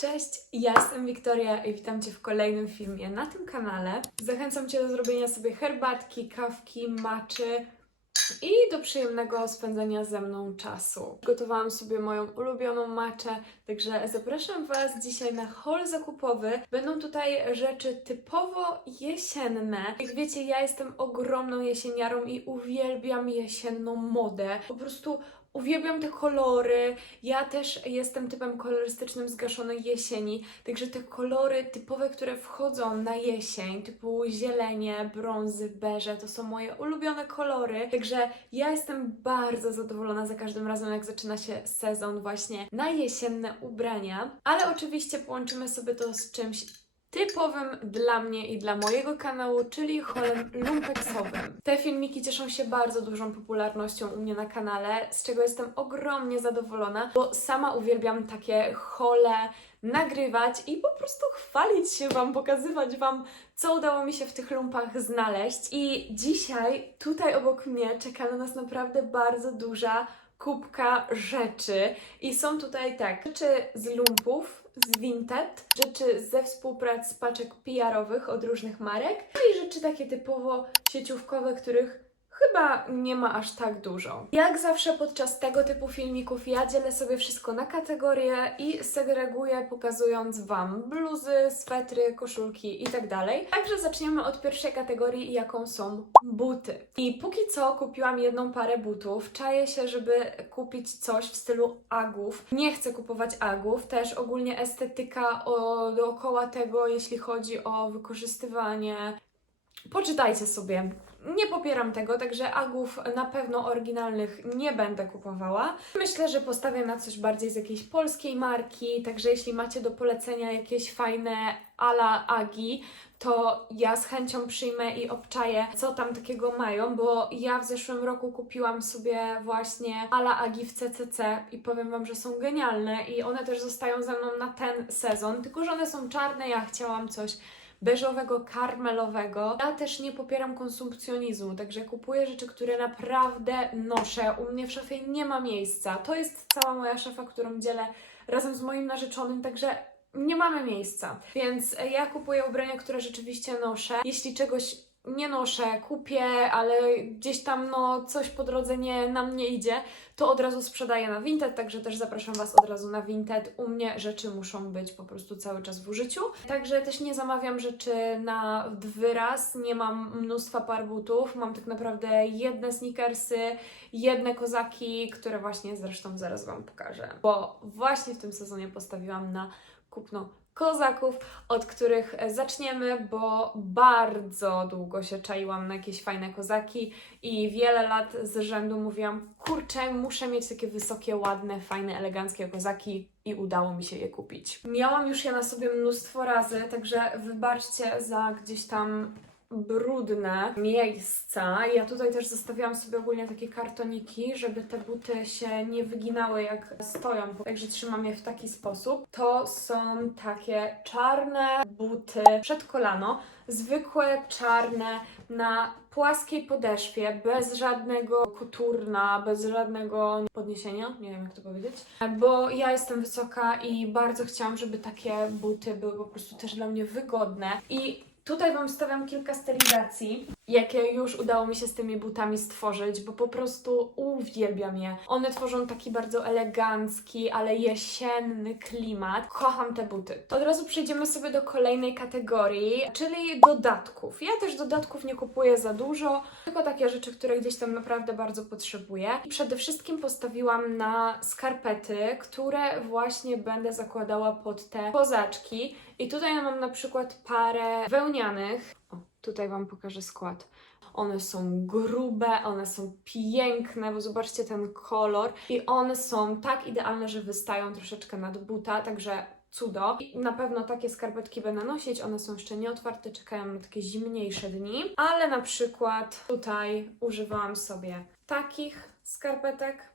Cześć, ja jestem Wiktoria i witam Cię w kolejnym filmie na tym kanale. Zachęcam Cię do zrobienia sobie herbatki, kawki, maczy i do przyjemnego spędzania ze mną czasu. Gotowałam sobie moją ulubioną maczę, także zapraszam Was dzisiaj na haul zakupowy. Będą tutaj rzeczy typowo jesienne. Jak wiecie, ja jestem ogromną jesieniarą i uwielbiam jesienną modę. Po prostu Uwielbiam te kolory. Ja też jestem typem kolorystycznym zgaszonej jesieni, także te kolory typowe, które wchodzą na jesień, typu zielenie, brązy, beże, to są moje ulubione kolory. Także ja jestem bardzo zadowolona za każdym razem, jak zaczyna się sezon właśnie na jesienne ubrania. Ale oczywiście połączymy sobie to z czymś typowym dla mnie i dla mojego kanału, czyli holem lumpeksowym. Te filmiki cieszą się bardzo dużą popularnością u mnie na kanale, z czego jestem ogromnie zadowolona, bo sama uwielbiam takie hole nagrywać i po prostu chwalić się Wam, pokazywać Wam, co udało mi się w tych lumpach znaleźć. I dzisiaj tutaj obok mnie czeka na nas naprawdę bardzo duża kubka rzeczy i są tutaj tak, rzeczy z lumpów, z Vinted, rzeczy ze współprac z paczek PR-owych od różnych marek, no i rzeczy takie typowo sieciówkowe, których chyba nie ma aż tak dużo. Jak zawsze podczas tego typu filmików ja dzielę sobie wszystko na kategorie i segreguję, pokazując Wam bluzy, swetry, koszulki itd. Także zaczniemy od pierwszej kategorii, jaką są buty. I póki co kupiłam jedną parę butów. Czaję się, żeby kupić coś w stylu agów. Nie chcę kupować agów, też ogólnie estetyka o, dookoła tego, jeśli chodzi o wykorzystywanie Poczytajcie sobie. Nie popieram tego, także agów na pewno oryginalnych nie będę kupowała. Myślę, że postawię na coś bardziej z jakiejś polskiej marki, także jeśli macie do polecenia jakieś fajne ala agi, to ja z chęcią przyjmę i obczaję, co tam takiego mają, bo ja w zeszłym roku kupiłam sobie właśnie ala agi w CCC i powiem Wam, że są genialne i one też zostają ze mną na ten sezon, tylko że one są czarne, ja chciałam coś beżowego, karmelowego. Ja też nie popieram konsumpcjonizmu, także kupuję rzeczy, które naprawdę noszę. U mnie w szafie nie ma miejsca. To jest cała moja szafa, którą dzielę razem z moim narzeczonym, także nie mamy miejsca. Więc ja kupuję ubrania, które rzeczywiście noszę. Jeśli czegoś nie noszę, kupię, ale gdzieś tam no coś po drodze nie, nam nie idzie, to od razu sprzedaję na Vinted, także też zapraszam Was od razu na Vinted. U mnie rzeczy muszą być po prostu cały czas w użyciu. Także też nie zamawiam rzeczy na wyraz, nie mam mnóstwa par butów, mam tak naprawdę jedne sneakersy, jedne kozaki, które właśnie zresztą zaraz Wam pokażę, bo właśnie w tym sezonie postawiłam na kupno kozaków, od których zaczniemy, bo bardzo długo się czaiłam na jakieś fajne kozaki i wiele lat z rzędu mówiłam, kurczę, muszę mieć takie wysokie, ładne, fajne, eleganckie kozaki i udało mi się je kupić. Miałam już je na sobie mnóstwo razy, także wybaczcie za gdzieś tam brudne miejsca. Ja tutaj też zostawiałam sobie ogólnie takie kartoniki, żeby te buty się nie wyginały jak stoją, także trzymam je w taki sposób. To są takie czarne buty przed kolano, zwykłe czarne na płaskiej podeszwie, bez żadnego koturna, bez żadnego podniesienia, nie wiem jak to powiedzieć, bo ja jestem wysoka i bardzo chciałam, żeby takie buty były po prostu też dla mnie wygodne i Tutaj Wam stawiam kilka stylizacji, jakie już udało mi się z tymi butami stworzyć, bo po prostu uwielbiam je. One tworzą taki bardzo elegancki, ale jesienny klimat. Kocham te buty. Od razu przejdziemy sobie do kolejnej kategorii, czyli dodatków. Ja też dodatków nie kupuję za dużo, tylko takie rzeczy, które gdzieś tam naprawdę bardzo potrzebuję. I przede wszystkim postawiłam na skarpety, które właśnie będę zakładała pod te kozaczki. I tutaj mam na przykład parę wełnianych. O, tutaj Wam pokażę skład. One są grube, one są piękne, bo zobaczcie ten kolor. I one są tak idealne, że wystają troszeczkę nad buta, także cudo. I na pewno takie skarpetki będę nosić, one są jeszcze nieotwarte, czekają na takie zimniejsze dni. Ale na przykład tutaj używałam sobie takich skarpetek.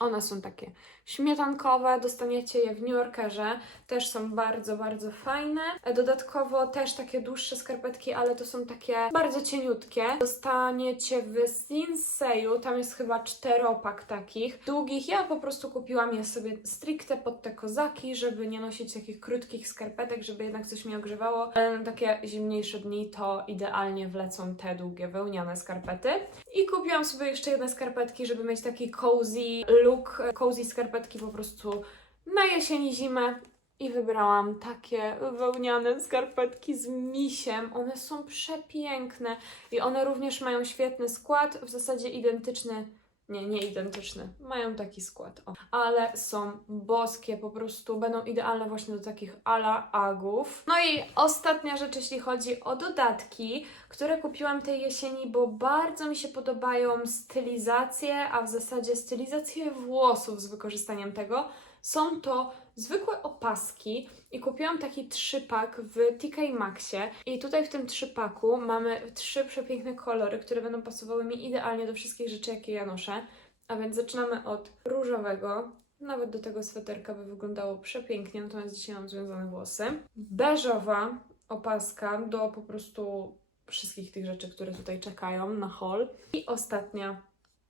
One są takie śmietankowe, dostaniecie je w New Yorkerze, też są bardzo, bardzo fajne. Dodatkowo też takie dłuższe skarpetki, ale to są takie bardzo cieniutkie. Dostaniecie w Sinseju, tam jest chyba czteropak takich długich. Ja po prostu kupiłam je sobie stricte pod te kozaki, żeby nie nosić takich krótkich skarpetek, żeby jednak coś mi ogrzewało. Ale na takie zimniejsze dni to idealnie wlecą te długie wełniane skarpety. I kupiłam sobie jeszcze jedne skarpetki, żeby mieć taki cozy look, cozy skarpetki po prostu na jesień zimę. I wybrałam takie wełniane skarpetki z misiem. One są przepiękne i one również mają świetny skład, w zasadzie identyczny. Nie, nie identyczny. Mają taki skład, o. Ale są boskie, po prostu będą idealne właśnie do takich ala agów. No i ostatnia rzecz, jeśli chodzi o dodatki, które kupiłam tej jesieni, bo bardzo mi się podobają stylizacje, a w zasadzie stylizacje włosów z wykorzystaniem tego. Są to zwykłe opaski i kupiłam taki trzypak w TK Maxie i tutaj w tym trzypaku mamy trzy przepiękne kolory, które będą pasowały mi idealnie do wszystkich rzeczy, jakie ja noszę. A więc zaczynamy od różowego. Nawet do tego sweterka by wyglądało przepięknie, natomiast dzisiaj mam związane włosy. Beżowa opaska do po prostu wszystkich tych rzeczy, które tutaj czekają na haul. I ostatnia,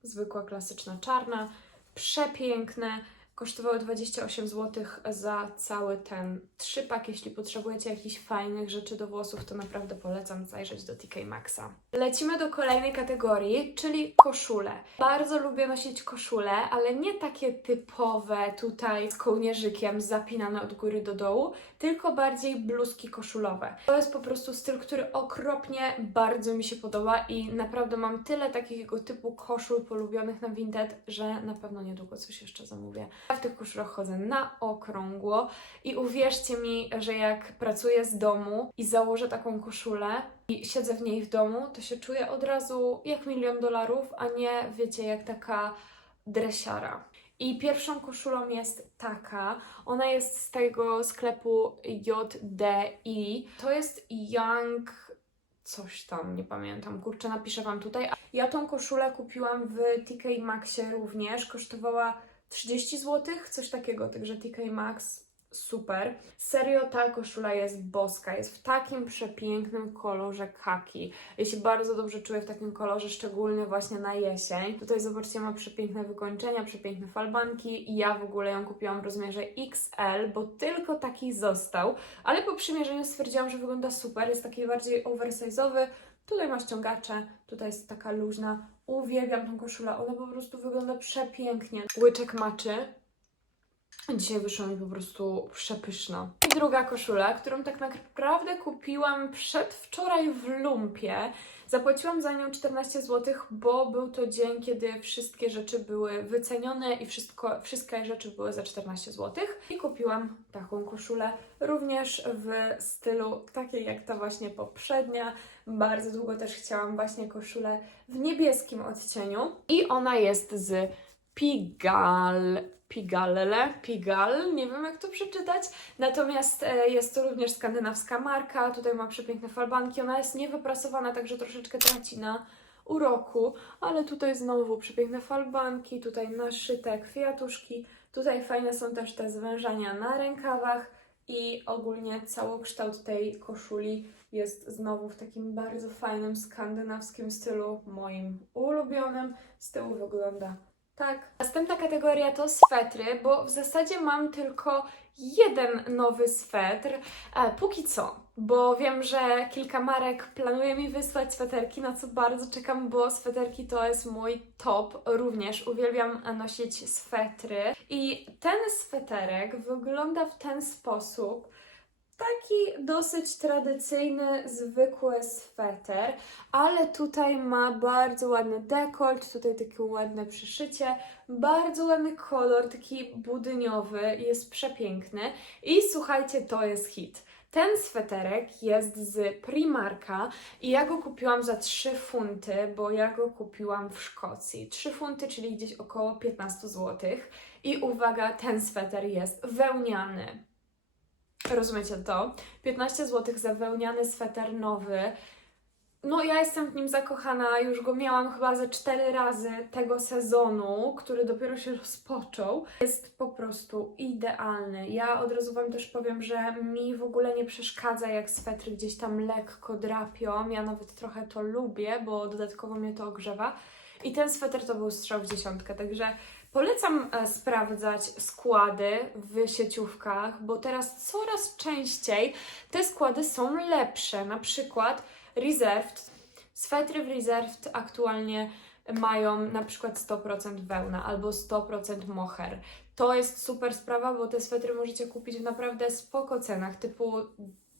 zwykła, klasyczna czarna. Przepiękne. Kosztowały 28 zł za cały ten trzypak. Jeśli potrzebujecie jakichś fajnych rzeczy do włosów, to naprawdę polecam zajrzeć do TK Maxa. Lecimy do kolejnej kategorii, czyli koszule. Bardzo lubię nosić koszule, ale nie takie typowe tutaj z kołnierzykiem zapinane od góry do dołu, tylko bardziej bluzki koszulowe. To jest po prostu styl, który okropnie bardzo mi się podoba i naprawdę mam tyle takiego typu koszul polubionych na Vinted, że na pewno niedługo coś jeszcze zamówię. W tych koszulach chodzę na okrągło i uwierzcie mi, że jak pracuję z domu i założę taką koszulę i siedzę w niej w domu, to się czuję od razu jak milion dolarów, a nie wiecie, jak taka dresiara. I pierwszą koszulą jest taka. Ona jest z tego sklepu JDI. To jest Young coś tam, nie pamiętam. Kurczę, napiszę Wam tutaj. Ja tą koszulę kupiłam w TK Maxie również. Kosztowała 30 zł, coś takiego, także TK Maxx super. Serio ta koszula jest boska, jest w takim przepięknym kolorze kaki. Ja się bardzo dobrze czuję w takim kolorze, szczególnie właśnie na jesień. Tutaj zobaczcie, ma przepiękne wykończenia, przepiękne falbanki i ja w ogóle ją kupiłam w rozmiarze XL, bo tylko taki został, ale po przymierzeniu stwierdziłam, że wygląda super, jest taki bardziej oversize'owy, Tutaj ma ściągacze, tutaj jest taka luźna. Uwielbiam tą koszulę, ona po prostu wygląda przepięknie. Łyczek maczy. Dzisiaj wyszła mi po prostu przepyszna. I druga koszula, którą tak naprawdę kupiłam przedwczoraj w lumpie. Zapłaciłam za nią 14 zł, bo był to dzień, kiedy wszystkie rzeczy były wycenione i wszystko, wszystkie rzeczy były za 14 zł. I kupiłam taką koszulę również w stylu takiej jak ta właśnie poprzednia. Bardzo długo też chciałam właśnie koszulę w niebieskim odcieniu. I ona jest z Pigal. Pigalle, Pigal, nie wiem jak to przeczytać. Natomiast e, jest to również skandynawska marka. Tutaj ma przepiękne falbanki. Ona jest niewyprasowana, także troszeczkę traci na uroku, ale tutaj znowu przepiękne falbanki, tutaj naszyte kwiatuszki. Tutaj fajne są też te zwężania na rękawach i ogólnie całokształt tej koszuli jest znowu w takim bardzo fajnym skandynawskim stylu, moim ulubionym. Z tyłu wygląda tak. Następna kategoria to swetry, bo w zasadzie mam tylko jeden nowy swetr, e, póki co, bo wiem, że kilka marek planuje mi wysłać sweterki, na co bardzo czekam, bo sweterki to jest mój top. Również uwielbiam nosić swetry. I ten sweterek wygląda w ten sposób. Taki dosyć tradycyjny, zwykły sweter, ale tutaj ma bardzo ładny dekolt, tutaj takie ładne przyszycie, bardzo ładny kolor, taki budyniowy, jest przepiękny. I słuchajcie, to jest hit. Ten sweterek jest z Primarka i ja go kupiłam za 3 funty, bo ja go kupiłam w Szkocji. 3 funty, czyli gdzieś około 15 zł. I uwaga, ten sweter jest wełniany. Rozumiecie to? 15 zł za wełniany sweter nowy. no ja jestem w nim zakochana, już go miałam chyba ze cztery razy tego sezonu, który dopiero się rozpoczął. Jest po prostu idealny. Ja od razu Wam też powiem, że mi w ogóle nie przeszkadza, jak swetry gdzieś tam lekko drapią. Ja nawet trochę to lubię, bo dodatkowo mnie to ogrzewa. I ten sweter to był strzał w dziesiątkę, także polecam e, sprawdzać składy w sieciówkach, bo teraz coraz częściej te składy są lepsze. Na przykład Reserved. Swetry w Reserved aktualnie mają na przykład 100% wełna albo 100% mohair. To jest super sprawa, bo te swetry możecie kupić w naprawdę spoko cenach, typu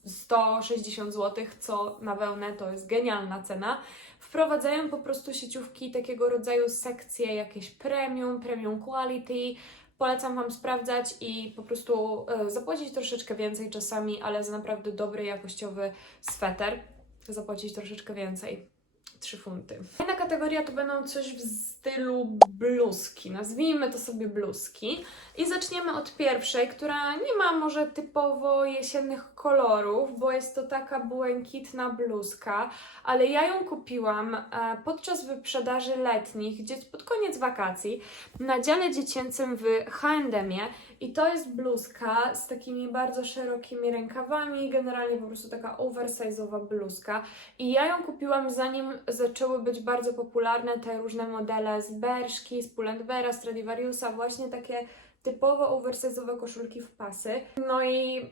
160 zł, co na wełnę to jest genialna cena. Wprowadzają po prostu sieciówki takiego rodzaju sekcje, jakieś premium, premium quality. Polecam Wam sprawdzać i po prostu e, zapłacić troszeczkę więcej czasami, ale za naprawdę dobry, jakościowy sweter zapłacić troszeczkę więcej. 3 funty. Kolejna kategoria to będą coś w stylu bluzki. Nazwijmy to sobie bluzki. I zaczniemy od pierwszej, która nie ma może typowo jesiennych kolorów, bo jest to taka błękitna bluzka, ale ja ją kupiłam e, podczas wyprzedaży letnich, gdzie pod koniec wakacji, na dziale dziecięcym w H&M-ie i to jest bluzka z takimi bardzo szerokimi rękawami, generalnie po prostu taka oversize'owa bluzka. I ja ją kupiłam zanim zaczęły być bardzo popularne te różne modele z Berszki, z Pull&Beara, Stradivariusa, właśnie takie typowo oversize'owe koszulki w pasy. No i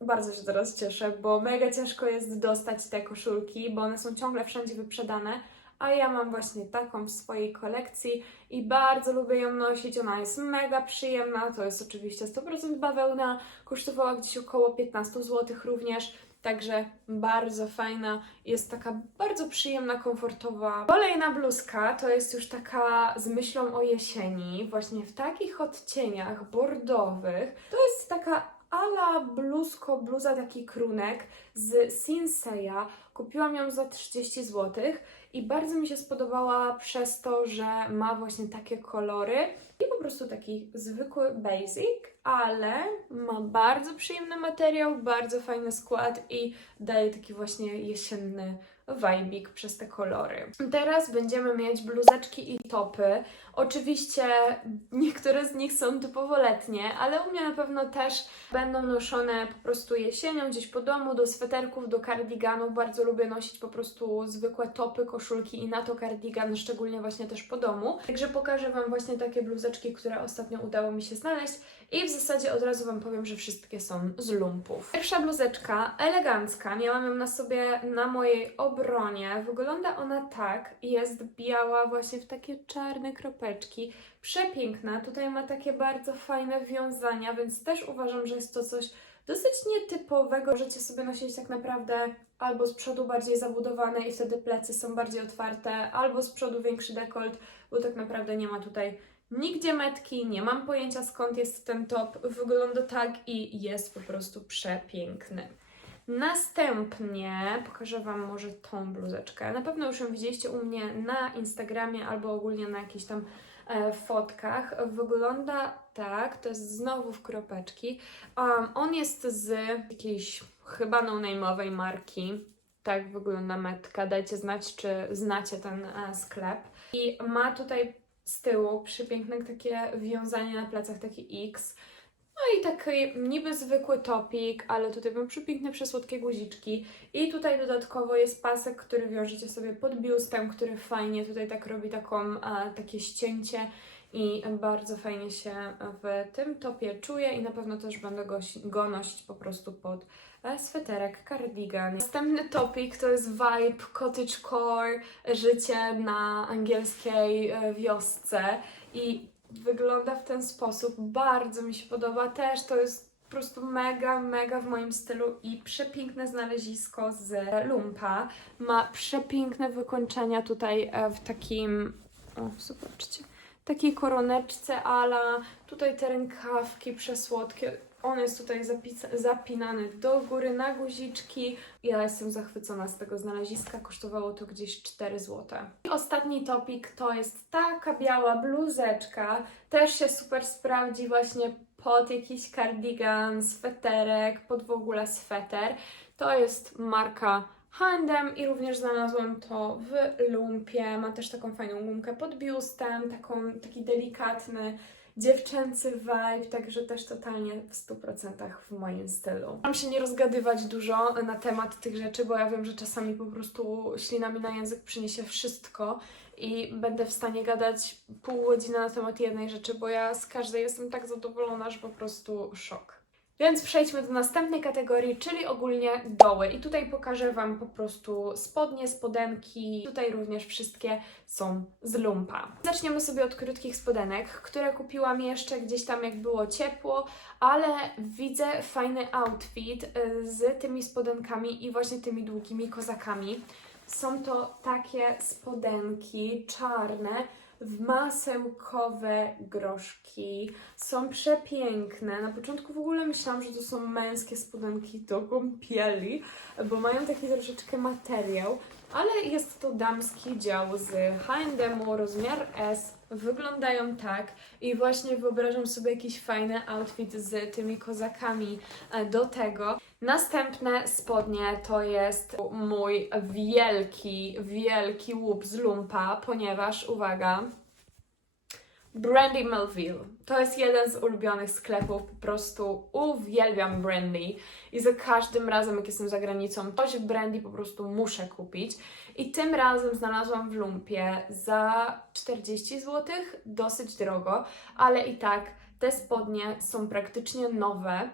bardzo się teraz cieszę, bo mega ciężko jest dostać te koszulki, bo one są ciągle wszędzie wyprzedane, a ja mam właśnie taką w swojej kolekcji i bardzo lubię ją nosić. Ona jest mega przyjemna, to jest oczywiście 100% bawełna, kosztowała gdzieś około 15 zł również. Także bardzo fajna, jest taka bardzo przyjemna, komfortowa. Kolejna bluzka to jest już taka z myślą o jesieni, właśnie w takich odcieniach bordowych. To jest taka ala bluzko, bluza taki krunek z Sinseya. Kupiłam ją za 30 zł i bardzo mi się spodobała przez to, że ma właśnie takie kolory i po prostu taki zwykły basic, ale ma bardzo przyjemny materiał, bardzo fajny skład i daje taki właśnie jesienny vibik przez te kolory. Teraz będziemy mieć bluzeczki i topy. Oczywiście niektóre z nich są typowo letnie, ale u mnie na pewno też będą noszone po prostu jesienią, gdzieś po domu, do sweterków, do kardiganów. Bardzo lubię nosić po prostu zwykłe topy, koszulki i na to kardigan, szczególnie właśnie też po domu. Także pokażę Wam właśnie takie bluzeczki, które ostatnio udało mi się znaleźć i w zasadzie od razu Wam powiem, że wszystkie są z lumpów. Pierwsza bluzeczka, elegancka, miałam ją na sobie na mojej obronie. Wygląda ona tak, jest biała właśnie w takie czarne kropeczki. Przepiękna, tutaj ma takie bardzo fajne wiązania, więc też uważam, że jest to coś dosyć nietypowego. Możecie sobie nosić tak naprawdę albo z przodu bardziej zabudowane i wtedy plecy są bardziej otwarte, albo z przodu większy dekolt, bo tak naprawdę nie ma tutaj nigdzie metki, nie mam pojęcia skąd jest ten top. Wygląda tak i jest po prostu przepiękny. Następnie pokażę Wam może tą bluzeczkę. Na pewno już ją widzieliście u mnie na Instagramie albo ogólnie na jakichś tam e, fotkach. Wygląda tak, to jest znowu w kropeczki. Um, on jest z jakiejś chyba no-name'owej marki. Tak wygląda metka. Dajcie znać, czy znacie ten e, sklep. I ma tutaj z tyłu przepiękne takie wiązanie na plecach, taki X. No i taki niby zwykły topik, ale tutaj mam przepiękne, przesłodkie guziczki. I tutaj dodatkowo jest pasek, który wiążecie sobie pod biustem, który fajnie tutaj tak robi taką, a, takie ścięcie i bardzo fajnie się w tym topie czuję i na pewno też będę go, go nosić po prostu pod sweterek, cardigan. Następny topik to jest vibe cottagecore, życie na angielskiej e, wiosce i wygląda w ten sposób. Bardzo mi się podoba też. To jest po prostu mega, mega w moim stylu i przepiękne znalezisko z lumpa. Ma przepiękne wykończenia tutaj e, w takim. O, zobaczcie. Takiej koroneczce ala. Tutaj te rękawki przesłodkie. On jest tutaj zapinany do góry na guziczki. Ja jestem zachwycona z tego znaleziska. Kosztowało to gdzieś 4 zł. I ostatni topik to jest taka biała bluzeczka. Też się super sprawdzi właśnie pod jakiś kardigan, sweterek, pod w ogóle sweter. To jest marka H&M i również znalazłam to w lumpie. Ma też taką fajną gumkę pod biustem, taką, taki delikatny, dziewczęcy vibe, także też totalnie w 100% w moim stylu. Mam się nie rozgadywać dużo na temat tych rzeczy, bo ja wiem, że czasami po prostu ślina mi na język przyniesie wszystko i będę w stanie gadać pół godziny na temat jednej rzeczy, bo ja z każdej jestem tak zadowolona, że po prostu szok. Więc przejdźmy do następnej kategorii, czyli ogólnie doły. I tutaj pokażę Wam po prostu spodnie, spodenki. Tutaj również wszystkie są z lumpa. Zaczniemy sobie od krótkich spodenek, które kupiłam jeszcze gdzieś tam jak było ciepło, ale widzę fajny outfit y, z tymi spodenkami i właśnie tymi długimi kozakami. Są to takie spodenki czarne w masełkowe groszki. Są przepiękne. Na początku w ogóle myślałam, że to są męskie spodenki do kąpieli, bo mają taki troszeczkę materiał, ale jest to damski dział z H&M rozmiar S. Wyglądają tak i właśnie wyobrażam sobie jakiś fajny outfit z tymi kozakami e, do tego. Następne spodnie to jest mój wielki, wielki łup z lumpa, ponieważ, uwaga, Brandy Melville. To jest jeden z ulubionych sklepów, po prostu uwielbiam Brandy i za każdym razem, jak jestem za granicą, coś w Brandy po prostu muszę kupić. I tym razem znalazłam w lumpie za 40 zł, dosyć drogo, ale i tak te spodnie są praktycznie nowe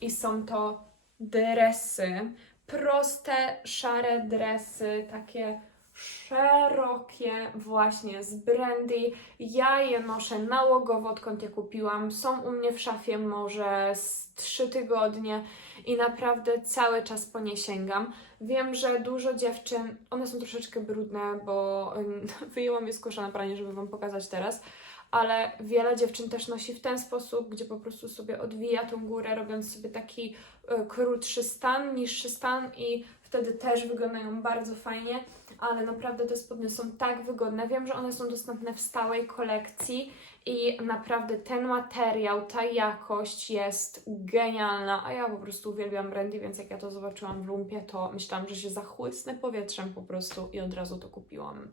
i są to dresy, proste, szare dresy, takie szerokie właśnie z brandy. Ja je noszę nałogowo, odkąd je kupiłam. Są u mnie w szafie może z 3 tygodnie i naprawdę cały czas po nie sięgam. Wiem, że dużo dziewczyn, one są troszeczkę brudne, bo wyjęłam je z kosza na pranie, żeby Wam pokazać teraz, ale wiele dziewczyn też nosi w ten sposób, gdzie po prostu sobie odwija tą górę, robiąc sobie taki y, krótszy stan, niższy stan i wtedy też wyglądają bardzo fajnie, ale naprawdę te spodnie są tak wygodne. Wiem, że one są dostępne w stałej kolekcji i naprawdę ten materiał, ta jakość jest genialna, a ja po prostu uwielbiam brandy, więc jak ja to zobaczyłam w lumpie, to myślałam, że się zachłysnę powietrzem po prostu i od razu to kupiłam.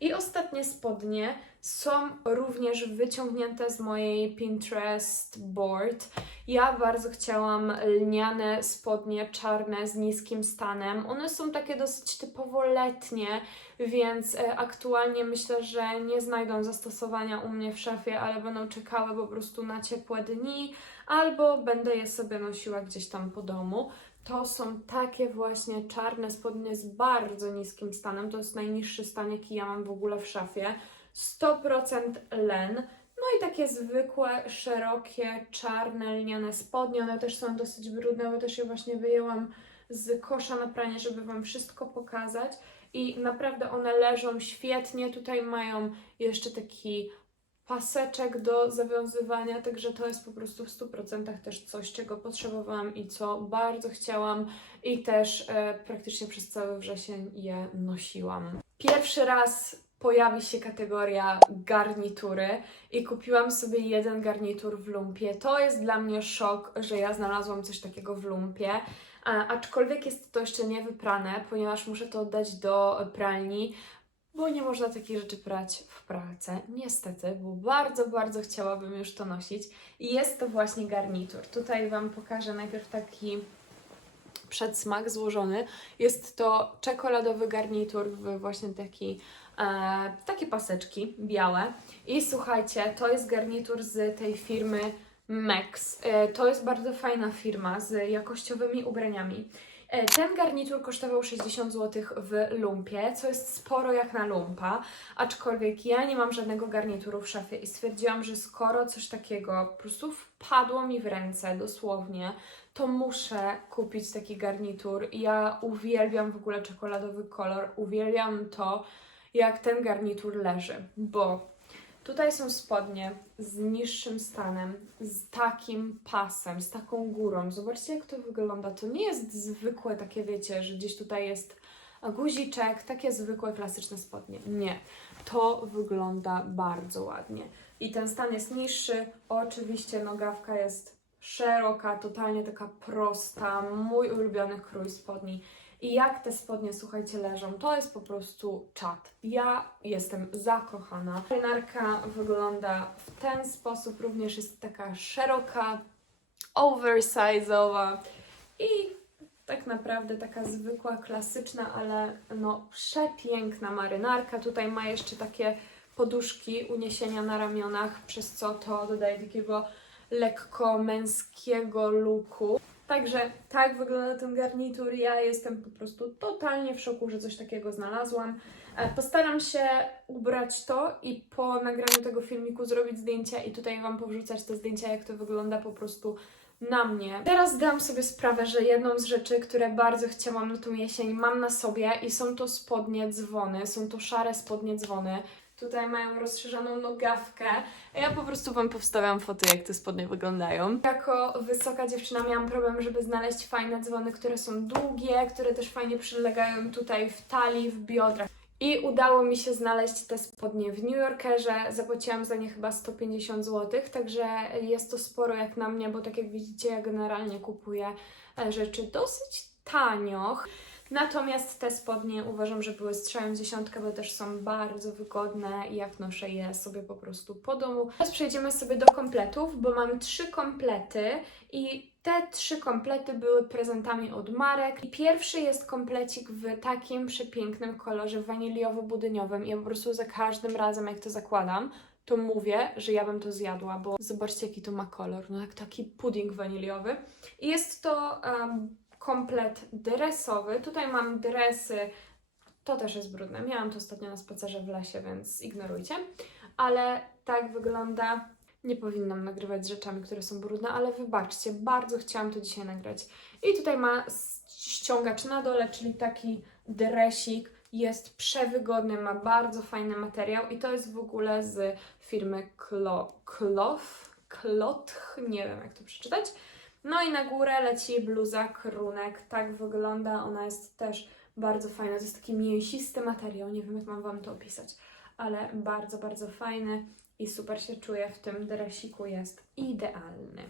I ostatnie spodnie są również wyciągnięte z mojej Pinterest board. Ja bardzo chciałam lniane spodnie czarne z niskim stanem. One są takie dosyć typowo letnie, więc e, aktualnie myślę, że nie znajdą zastosowania u mnie w szafie, ale będą czekały po prostu na ciepłe dni, albo będę je sobie nosiła gdzieś tam po domu. To są takie właśnie czarne spodnie z bardzo niskim stanem. To jest najniższy stan, jaki ja mam w ogóle w szafie. 100% len. No i takie zwykłe, szerokie, czarne, lniane spodnie. One też są dosyć brudne, bo też je właśnie wyjęłam z kosza na pranie, żeby Wam wszystko pokazać. I naprawdę one leżą świetnie. Tutaj mają jeszcze taki paseczek do zawiązywania, także to jest po prostu w 100% też coś, czego potrzebowałam i co bardzo chciałam i też e, praktycznie przez cały wrzesień je nosiłam. Pierwszy raz pojawi się kategoria garnitury i kupiłam sobie jeden garnitur w lumpie. To jest dla mnie szok, że ja znalazłam coś takiego w lumpie. Aczkolwiek jest to jeszcze nie wyprane, ponieważ muszę to oddać do pralni, bo nie można takich rzeczy prać w pralce, niestety, bo bardzo, bardzo chciałabym już to nosić. I jest to właśnie garnitur. Tutaj Wam pokażę najpierw taki przedsmak złożony. Jest to czekoladowy garnitur w właśnie taki, e, takie paseczki białe. I słuchajcie, to jest garnitur z tej firmy Max. E, to jest bardzo fajna firma z jakościowymi ubraniami. E, Ten garnitur kosztował 60 zł w lumpie, co jest sporo jak na lumpa, aczkolwiek ja nie mam żadnego garnituru w szafie i stwierdziłam, że skoro coś takiego po prostu wpadło mi w ręce, dosłownie, to muszę kupić taki garnitur. Ja uwielbiam w ogóle czekoladowy kolor, uwielbiam to, jak ten garnitur leży, bo Tutaj są spodnie z niższym stanem, z takim pasem, z taką górą. Zobaczcie, jak to wygląda. To nie jest zwykłe takie, wiecie, że gdzieś tutaj jest guziczek, takie zwykłe, klasyczne spodnie. Nie. To wygląda bardzo ładnie. I ten stan jest niższy. Oczywiście nogawka jest szeroka, totalnie taka prosta. Mój ulubiony krój spodni. I jak te spodnie, słuchajcie, leżą. To jest po prostu czat. Ja jestem zakochana. Marynarka wygląda w ten sposób, również jest taka szeroka, oversize'owa i tak naprawdę taka zwykła, klasyczna, ale no przepiękna marynarka. Tutaj ma jeszcze takie poduszki uniesienia na ramionach, przez co to dodaje takiego lekko męskiego looku. Także tak wygląda ten garnitur. Ja jestem po prostu totalnie w szoku, że coś takiego znalazłam. E, Postaram się ubrać to i po nagraniu tego filmiku zrobić zdjęcia i tutaj Wam powrzucać te zdjęcia, jak to wygląda po prostu na mnie. Teraz dam sobie sprawę, że jedną z rzeczy, które bardzo chciałam na tą jesień, mam na sobie i są to spodnie dzwony. Są to szare spodnie dzwony. Tutaj mają rozszerzoną nogawkę. Ja po prostu Wam powstawiam foty, jak te spodnie wyglądają. Jako wysoka dziewczyna miałam problem, żeby znaleźć fajne dzwony, które są długie, które też fajnie przylegają tutaj w talii, w biodrach. I udało mi się znaleźć te spodnie w New Yorkerze. Zapłaciłam za nie chyba 150 zł, także jest to sporo jak na mnie, bo tak jak widzicie, ja generalnie kupuję e, rzeczy dosyć tanio. Natomiast te spodnie uważam, że były strzałem dziesiątkę, bo też są bardzo wygodne i jak noszę je sobie po prostu po domu. Teraz przejdziemy sobie do kompletów, bo mam trzy komplety i te trzy komplety były prezentami od marek. I pierwszy jest komplecik w takim przepięknym kolorze waniliowo-budyniowym. Ja po prostu za każdym razem, jak to zakładam, to mówię, że ja bym to zjadła, bo zobaczcie, jaki to ma kolor. No jak taki pudding waniliowy. I jest to em, komplet dresowy. Tutaj mam dresy. To też jest brudne. Miałam to ostatnio na spacerze w lesie, więc ignorujcie. Ale tak wygląda. Nie powinnam nagrywać z rzeczami, które są brudne, ale wybaczcie, bardzo chciałam to dzisiaj nagrać. I tutaj ma ściągacz na dole, czyli taki dresik. Jest przewygodny, ma bardzo fajny materiał i to jest w ogóle z firmy Klo, Kloth, Klotch, nie wiem jak to przeczytać. No i na górę leci bluza krunek, tak wygląda, ona jest też bardzo fajna, to jest taki mięsisty materiał, nie wiem jak mam Wam to opisać, ale bardzo, bardzo fajny i super się czuję w tym dresiku, jest idealny.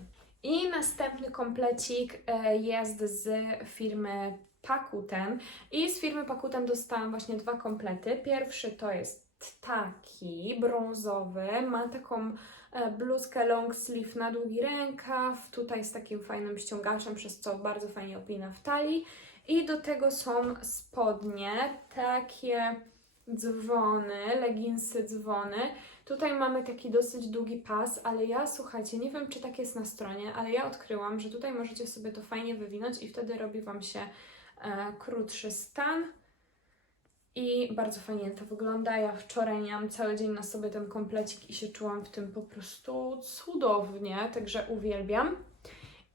I następny komplecik e, jest z firmy Pakuten. I z firmy Pakuten dostałam właśnie dwa komplety. Pierwszy to jest taki brązowy, ma taką e, bluzkę long sleeve na długi rękaw, tutaj z takim fajnym ściągaczem, przez co bardzo fajnie opina w talii. I do tego są spodnie, takie dzwony, leginsy dzwony. Tutaj mamy taki dosyć długi pas, ale ja słuchajcie, nie wiem czy tak jest na stronie, ale ja odkryłam, że tutaj możecie sobie to fajnie wywinąć i wtedy robi Wam się e, krótszy stan. I bardzo fajnie to wygląda. Ja wczoraj miałam cały dzień na sobie ten komplecik i się czułam w tym po prostu cudownie, także uwielbiam.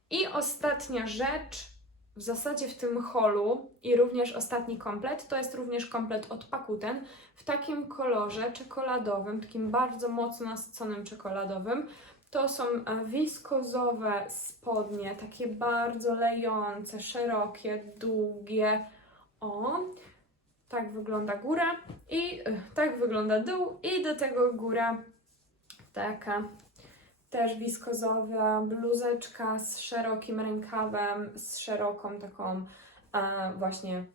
I ostatnia rzecz, w zasadzie w tym holu i również ostatni komplet, to jest również komplet od Pakuten w takim kolorze czekoladowym, takim bardzo mocno nasyconym czekoladowym. To są e, wiskozowe spodnie, takie bardzo lejące, szerokie, długie. O, tak wygląda góra i e, tak wygląda dół i do tego góra taka też wiskozowa bluzeczka z szerokim rękawem, z szeroką taką właśnie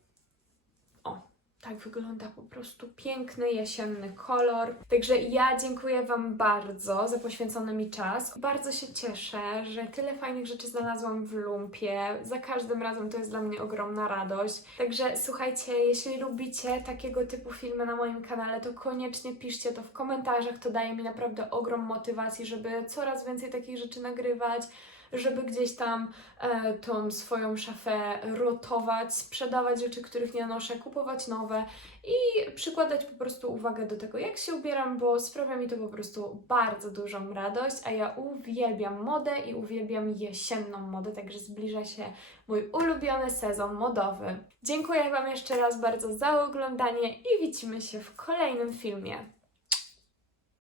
tak wygląda po prostu piękny jesienny kolor. Także ja dziękuję Wam bardzo za poświęcony mi czas. Bardzo się cieszę, że tyle fajnych rzeczy znalazłam w lumpie. Za każdym razem to jest dla mnie ogromna radość. Także słuchajcie, jeśli lubicie takiego typu filmy na moim kanale, to koniecznie piszcie to w komentarzach. To daje mi naprawdę ogrom motywacji, żeby coraz więcej takich rzeczy nagrywać żeby gdzieś tam e, tą swoją szafę rotować, sprzedawać rzeczy, których nie noszę, kupować nowe i przykładać po prostu uwagę do tego, jak się ubieram, bo sprawia mi to po prostu bardzo dużą radość, a ja uwielbiam modę i uwielbiam jesienną modę, także zbliża się mój ulubiony sezon modowy. Dziękuję Wam jeszcze raz bardzo za oglądanie i widzimy się w kolejnym filmie.